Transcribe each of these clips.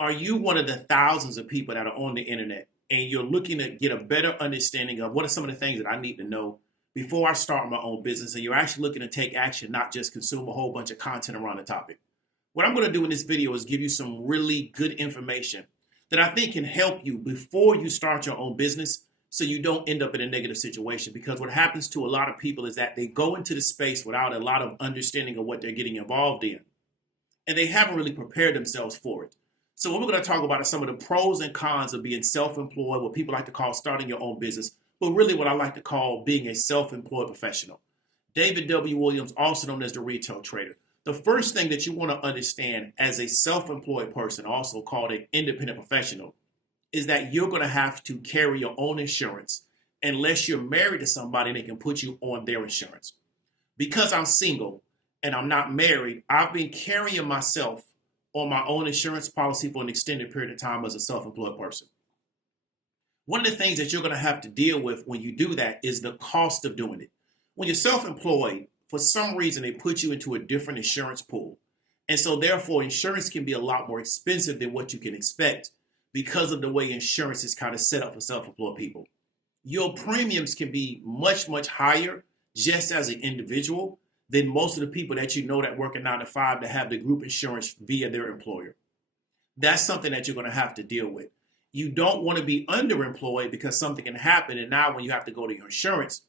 Are you one of the thousands of people that are on the internet and you're looking to get a better understanding of what are some of the things that I need to know before I start my own business, and you're actually looking to take action, not just consume a whole bunch of content around the topic? What I'm going to do in this video is give you some really good information that I think can help you before you start your own business so you don't end up in a negative situation. Because what happens to a lot of people is that they go into the space without a lot of understanding of what they're getting involved in, and they haven't really prepared themselves for it. So what we're going to talk about are some of the pros and cons of being self-employed, what people like to call starting your own business, but really what I like to call being a self-employed professional. David W. Williams, also known as the retail trader. The first thing that you want to understand as a self-employed person, also called an independent professional, is that you're going to have to carry your own insurance unless you're married to somebody and they can put you on their insurance. Because I'm single and I'm not married, I've been carrying myself on my own insurance policy for an extended period of time as a self-employed person. One of the things that you're going to have to deal with when you do that is the cost of doing it. When you're self-employed, for some reason, they put you into a different insurance pool. And so therefore, insurance can be a lot more expensive than what you can expect because of the way insurance is kind of set up for self-employed people. Your premiums can be much, much higher just as an individual than most of the people that you know that work a 9 to 5 to have the group insurance via their employer. That's something that you're going to have to deal with. You don't want to be underemployed because something can happen. And now when you have to go to your insurance,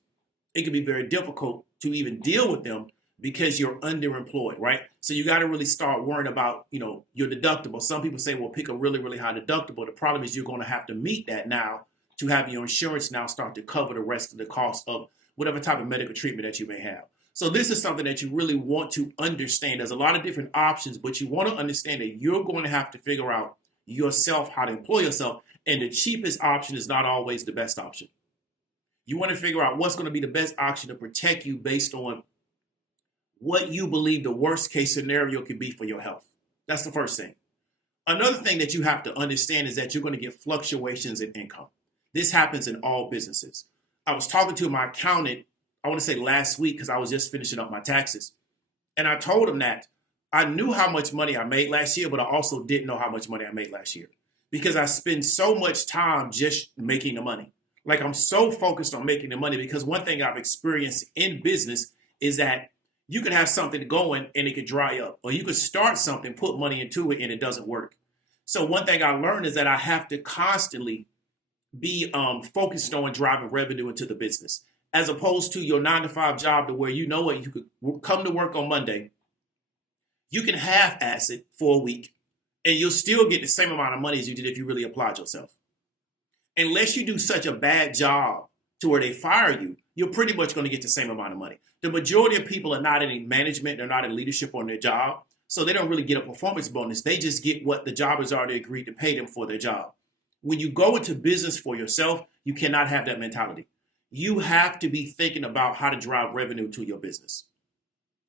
it can be very difficult to even deal with them because you're underemployed, right? So you got to really start worrying about, your deductible. Some people say, well, pick a really, really high deductible. The problem is you're going to have to meet that now to have your insurance now start to cover the rest of the cost of whatever type of medical treatment that you may have. So this is something that you really want to understand. There's a lot of different options, but you want to understand that you're going to have to figure out yourself how to employ yourself. And the cheapest option is not always the best option. You want to figure out what's going to be the best option to protect you based on what you believe the worst case scenario could be for your health. That's the first thing. Another thing that you have to understand is that you're going to get fluctuations in income. This happens in all businesses. I was talking to my accountant, I want to say last week, because I was just finishing up my taxes. And I told him that I knew how much money I made last year, but I also didn't know how much money I made last year because I spend so much time just making the money. Like, I'm so focused on making the money because one thing I've experienced in business is that you could have something going and it could dry up, or you could start something, put money into it, and it doesn't work. So one thing I learned is that I have to constantly be focused on driving revenue into the business, as opposed to your 9 to 5 job to where you know what, you could come to work on Monday, you can half-ass it for a week, and you'll still get the same amount of money as you did if you really applied yourself. Unless you do such a bad job to where they fire you, you're pretty much going to get the same amount of money. The majority of people are not in management, they're not in leadership on their job, so they don't really get a performance bonus. They just get what the jobbers already agreed to pay them for their job. When you go into business for yourself, you cannot have that mentality. You have to be thinking about how to drive revenue to your business.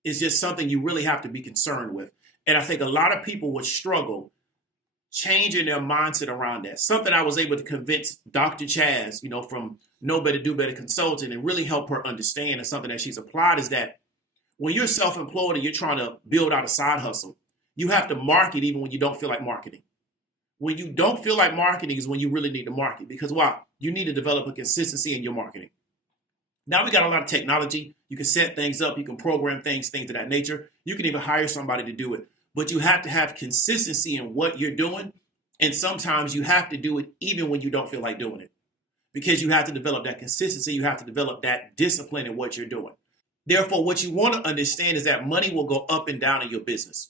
It's just something you really have to be concerned with. And I think a lot of people would struggle changing their mindset around that. Something I was able to convince Dr. Chaz, from Know Better, Do Better Consulting, and really help her understand, and something that she's applied, is that when you're self-employed and you're trying to build out a side hustle, you have to market even when you don't feel like marketing. When you don't feel like marketing is when you really need to market. Because why? You need to develop a consistency in your marketing. Now we got a lot of technology. You can set things up. You can program things of that nature. You can even hire somebody to do it. But you have to have consistency in what you're doing. And sometimes you have to do it even when you don't feel like doing it. Because you have to develop that consistency. You have to develop that discipline in what you're doing. Therefore, what you want to understand is that money will go up and down in your business.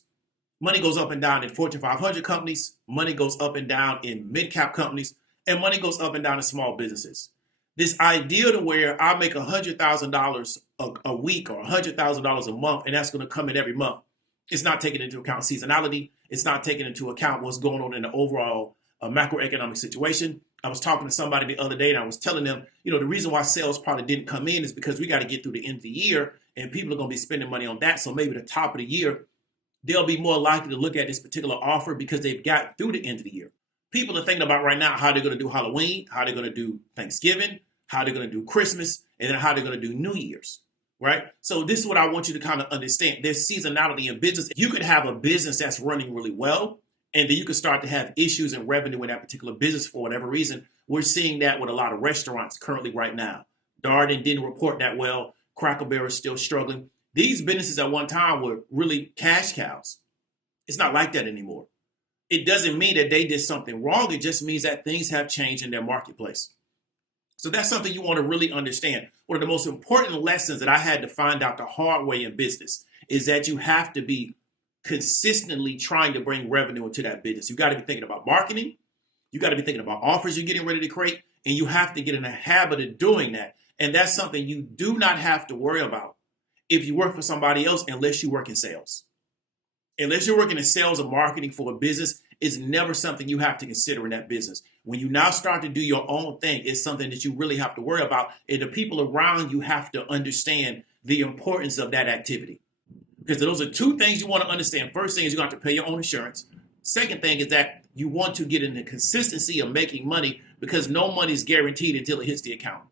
Money goes up and down in Fortune 500 companies. Money goes up and down in mid-cap companies. And money goes up and down in small businesses. This idea to where I make $100,000 a week or $100,000 a month, and that's going to come in every month. It's not taking into account seasonality. It's not taking into account what's going on in the overall macroeconomic situation. I was talking to somebody the other day and I was telling them, the reason why sales probably didn't come in is because we got to get through the end of the year and people are going to be spending money on that. So maybe the top of the year, they'll be more likely to look at this particular offer because they've got through the end of the year. People are thinking about right now how they're going to do Halloween, how they're going to do Thanksgiving, how they're going to do Christmas, and then how they're going to do New Year's. Right? So this is what I want you to kind of understand. There's seasonality in business. You could have a business that's running really well And then you can start to have issues in revenue in that particular business for whatever reason. We're seeing that with a lot of restaurants currently right now. Darden didn't report that well. Cracker Barrel is still struggling. These businesses at one time were really cash cows. It's not like that anymore. It doesn't mean that they did something wrong. It just means that things have changed in their marketplace. So that's something you want to really understand. One of the most important lessons that I had to find out the hard way in business is that you have to be consistently trying to bring revenue into that business. You got to be thinking about marketing. You got to be thinking about offers you're getting ready to create. And you have to get in the habit of doing that. And that's something you do not have to worry about if you work for somebody else unless you work in sales. Unless you're working in sales or marketing for a business, it's never something you have to consider in that business. When you now start to do your own thing, it's something that you really have to worry about. And the people around you have to understand the importance of that activity. Because those are two things you want to understand. First thing is you're going to have to pay your own insurance. Second thing is that you want to get in the consistency of making money because no money is guaranteed until it hits the account.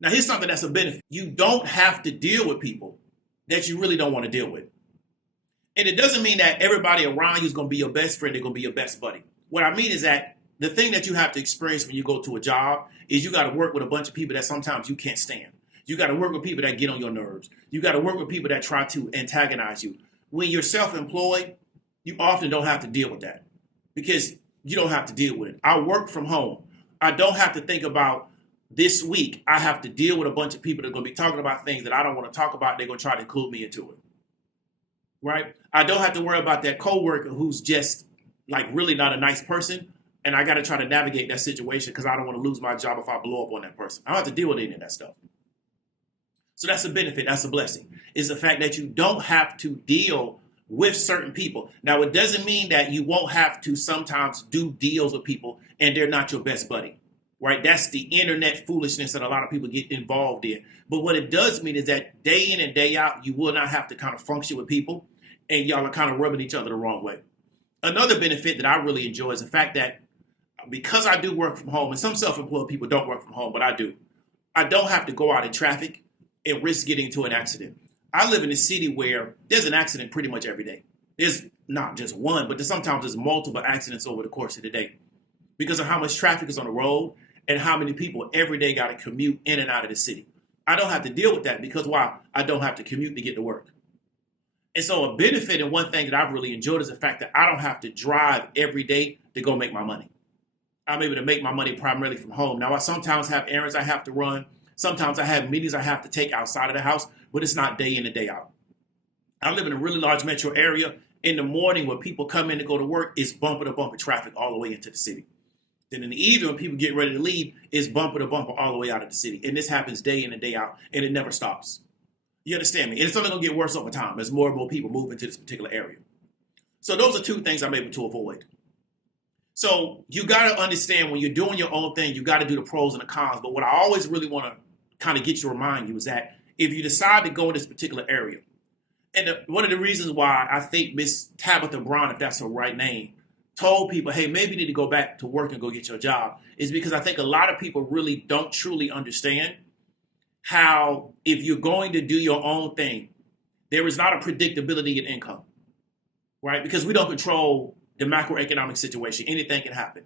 Now, here's something that's a benefit. You don't have to deal with people that you really don't want to deal with. And it doesn't mean that everybody around you is going to be your best friend. They're going to be your best buddy. What I mean is that the thing that you have to experience when you go to a job is you got to work with a bunch of people that sometimes you can't stand. You got to work with people that get on your nerves. You got to work with people that try to antagonize you. When you're self-employed, you often don't have to deal with that because you don't have to deal with it. I work from home. I don't have to think about this week. I have to deal with a bunch of people that are going to be talking about things that I don't want to talk about. They're going to try to include me into it. Right? I don't have to worry about that coworker who's just like really not a nice person. And I got to try to navigate that situation because I don't want to lose my job if I blow up on that person. I don't have to deal with any of that stuff. So that's a benefit. That's a blessing. Is the fact that you don't have to deal with certain people. Now, it doesn't mean that you won't have to sometimes do deals with people and they're not your best buddy. Right? That's the internet foolishness that a lot of people get involved in. But what it does mean is that day in and day out, you will not have to kind of function with people and y'all are kind of rubbing each other the wrong way. Another benefit that I really enjoy is the fact that because I do work from home, and some self-employed people don't work from home, but I do. I don't have to go out in traffic and risk getting into an accident. I live in a city where there's an accident pretty much every day. There's not just one, but sometimes there's multiple accidents over the course of the day because of how much traffic is on the road and how many people every day got to commute in and out of the city. I don't have to deal with that because why? I don't have to commute to get to work. And so a benefit and one thing that I've really enjoyed is the fact that I don't have to drive every day to go make my money. I'm able to make my money primarily from home. Now, I sometimes have errands I have to run. Sometimes I have meetings I have to take outside of the house, but it's not day in and day out. I live in a really large metro area. In the morning when people come in to go to work, it's bumper to bumper traffic all the way into the city. Then in the evening when people get ready to leave, it's bumper to bumper all the way out of the city. And this happens day in and day out, and it never stops. You understand me? And it's only going to get worse over time as more and more people move into this particular area. So those are two things I'm able to avoid. So you got to understand when you're doing your own thing, you got to do the pros and the cons. But what I always really want to kind of get you to remind you is that if you decide to go in this particular area, and one of the reasons why I think Miss Tabitha Brown, if that's her right name, told people, hey, maybe you need to go back to work and go get your job, is because I think a lot of people really don't truly understand how if you're going to do your own thing, there is not a predictability in income, right? Because we don't control the macroeconomic situation. Anything can happen.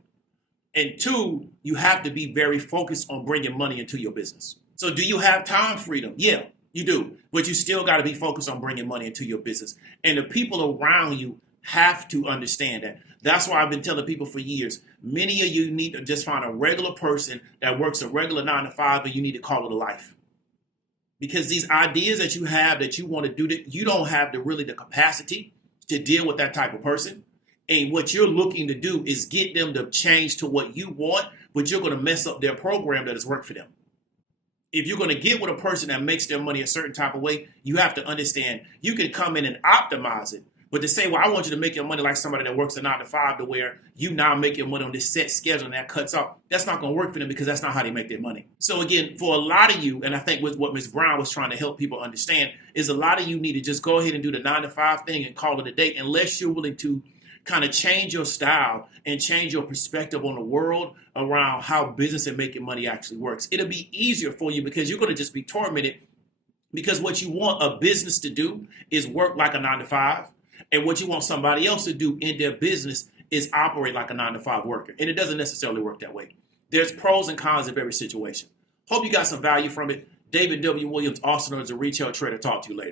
And two, you have to be very focused on bringing money into your business. So do you have time freedom? Yeah, you do. But you still got to be focused on bringing money into your business. And the people around you have to understand that. That's why I've been telling people for years, many of you need to just find a regular person that works a regular 9 to 5 and you need to call it a life. Because these ideas that you have that you want to do, that you don't have the capacity to deal with that type of person. And what you're looking to do is get them to change to what you want, but you're going to mess up their program that has worked for them. If you're going to get with a person that makes their money a certain type of way, you have to understand you can come in and optimize it. But to say, well, I want you to make your money like somebody that works a 9 to 5 to where you now make your money on this set schedule and that cuts off, that's not going to work for them because that's not how they make their money. So again, for a lot of you, and I think with what Ms. Brown was trying to help people understand, is a lot of you need to just go ahead and do the 9 to 5 thing and call it a day unless you're willing to kind of change your style and change your perspective on the world around how business and making money actually works. It'll be easier for you because you're going to just be tormented because what you want a business to do is work like a 9 to 5. And what you want somebody else to do in their business is operate like a 9-to-5 worker. And it doesn't necessarily work that way. There's pros and cons of every situation. Hope you got some value from it. David W. Williams, Arsenal, is a retail trader. Talk to you later.